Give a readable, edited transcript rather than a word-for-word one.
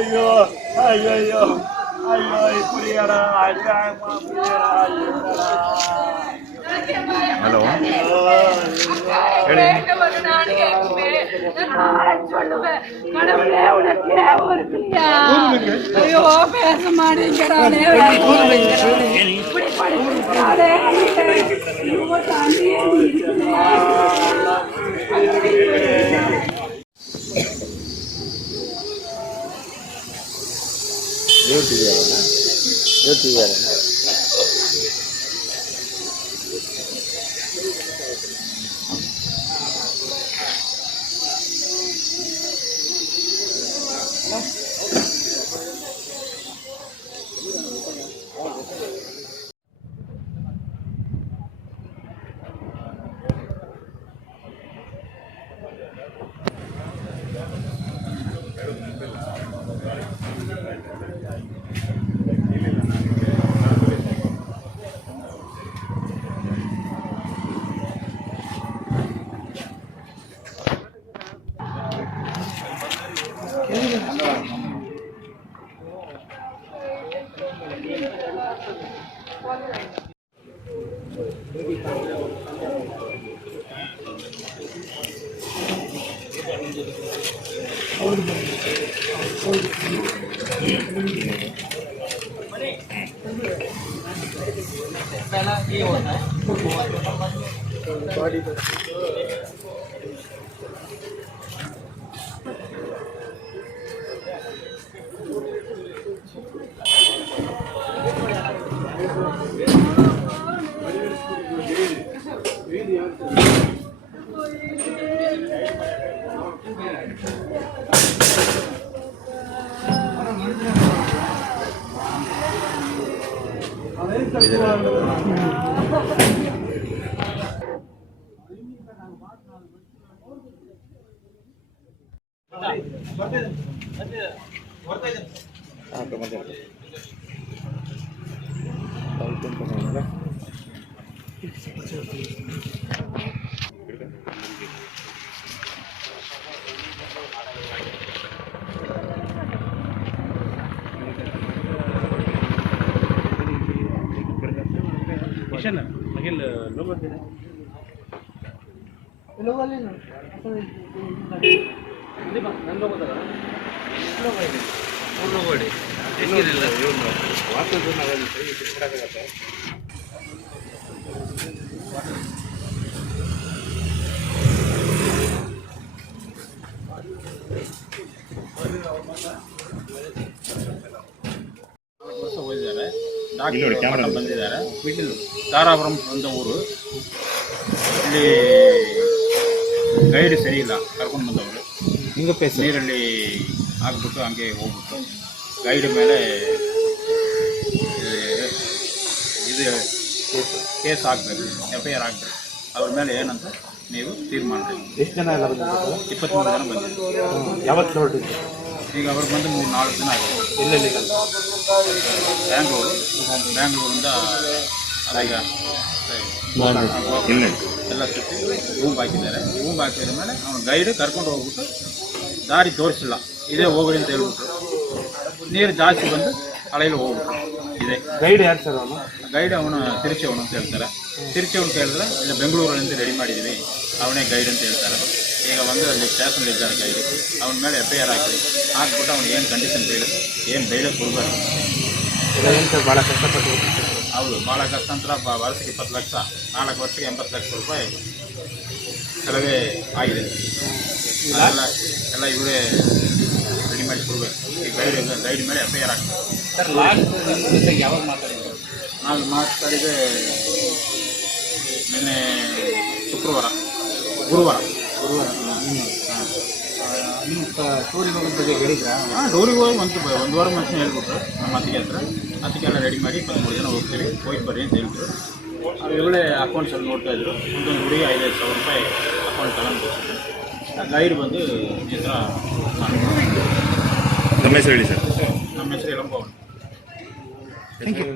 ஐயோ ஐயோ ஐயோ இப்படியாடா அடியாமா ஹலோ ಹೇಳಿ ஐயோ பேச மாட்டேங்கிறானே ಡಾಕ್ಟರ್ ಬಂದಿದ್ದಾರೆ. ತಾರಾಪುರಂ ಸ್ವಂತ ಊರು. ಇಲ್ಲಿ ಗೈಡ್ ಸರಿ ಇಲ್ಲ, ಕರ್ಕೊಂಡು ಬಂದವರು ನೀರಲ್ಲಿ ಹಾಕ್ಬಿಟ್ಟು ಹಂಗೆ ಹೋಗ್ಬಿಟ್ಟು ಗೈಡ್ ಮೇಲೆ ಇದು ಕೇಸ್ ಹಾಕಬೇಕು, FIR ಹಾಕಬೇಕು. ಅವ್ರ ಮೇಲೆ ಏನಂತ ನೀವು ತೀರ್ಮಾನ. ಎಷ್ಟು ಜನ ಎಲ್ಲ ಬಂದಿದ್ದಾರೆ? 23 ಜನ ಬಂದಿದ್ದಾರೆ. ಯಾವತ್ತು ಹೊರಟಿದ್ರು? ಈಗ ಅವ್ರು ಬಂದು 3-4 ದಿನ ಆಗಿದೆ. ಎಲ್ಲೆಲ್ಲಿ? ಬ್ಯಾಂಗ್ಳೂರಿಂದ ಅದೀಗ ಎಲ್ಲ ಸುತ್ತಿ ರೂಮ್ ಹಾಕಿದ್ದಾರೆ. ರೂಮ್ ಹಾಕಿದ ಮೇಲೆ ಅವನು ಗೈಡ್ ಕರ್ಕೊಂಡು ಹೋಗ್ಬಿಟ್ಟು ದಾರಿ ತೋರಿಸಿಲ್ಲ, ಇದೇ ಹೋಗ್ರಿ ಅಂತ ಹೇಳ್ಬಿಟ್ಟು ನೀರು ಜಾಸ್ತಿ ಬಂದು ಹಳೆಯಲ್ಲಿ ಹೋಗ್ಬಿಟ್ಟು ಇದೆ. ಗೈಡ್ ಯಾರು ಸರ್? ಅವನು ಗೈಡ್ ಅವನು ತಿರುಚವನು ಅಂತ ಹೇಳ್ತಾರೆ. ತಿರುಚವನು ಕೇಳಿದ್ರೆ ಇಲ್ಲ ಬೆಂಗಳೂರಿನಿಂದ ರೆಡಿ ಮಾಡಿದ್ದೀವಿ, ಅವನೇ ಗೈಡ್ ಅಂತ ಹೇಳ್ತಾರೆ. ಈಗ ಒಂದು ಅಲ್ಲಿ ಸ್ಟೇಷನಲ್ಲಿ ಇದ್ದಾರೆ ಗೈಡ್. ಅವನ ಮೇಲೆ FIR ಹಾಕ್ಬಿಟ್ಟು ಅವ್ನು ಏನು ಕಂಡೀಷನ್ ಬೇಡ, ಏನು ಬೇಳೆ ಕೊಡಬಾರ್ದು. ಏನು ಸರ್ ಭಾಳ ಕಷ್ಟಪಟ್ಟು? ಹೌದು, ಭಾಳ ಕಷ್ಟ ಅಂತ. ವರ್ಷಕ್ಕೆ 20 ಲಕ್ಷ, 4 ವರ್ಷಕ್ಕೆ 80 ಲಕ್ಷ ರೂಪಾಯಿ ಸಲಹೆ ಆಗಿದೆ. ಎಲ್ಲ ಇವರೇ ರೆಡಿ ಮಾಡಿ ಕೊಡಬೇಕು. ಈ ಗೈಡ್ ಮೇಲೆ FIR ಆಗ್ತದೆ. ಸರ್ ಲಾಸ್ಟ್ ಯಾವಾಗ ಮಾತಾಡಿದ್ರು? ನಾವು ಮಾತಾಡಿದೆ ನಿನ್ನೆ ಗುರುವಾರ. ನಿಮ್ಮ ಟೂರಿಗೆ ಹೋಗೋದ ಬಗ್ಗೆ ಹೇಳಿದ್ರಾ? ಟೂರಿಗೆ ಹೋಗಿ ಒಂದು ವಾರ ಮುಂಚೆ ಹೇಳ್ಬಿಟ್ರು ನಮ್ಮ ಅತ್ತಿಗೆ ಹತ್ರ. ಅದಕ್ಕೆಲ್ಲ ರೆಡಿ ಮಾಡಿ 13 ಜನ ಹೋಗ್ತೀವಿ, ಹೋಗಿ ಬರ್ರಿ ಅಂತ ಹೇಳಿದ್ರು. ಇವಳೇ ಅಕೌಂಟ್ಸಲ್ಲಿ ನೋಡ್ತಾ ಇದ್ರು. ಒಂದೊಂದು ಹುಡುಗಿ 5,000 ಸಾವಿರ ರೂಪಾಯಿ ಅಕೌಂಟ್ ತಗೊಂಡು ಗೈಡ್ ಬಂದು ಈ ಥರ ನಮ್ಮ ಹೆಸರು ಹೇಳಿ ಸರ್. ನಮ್ಮ ಹೆಸರು ಯಲಂಬ.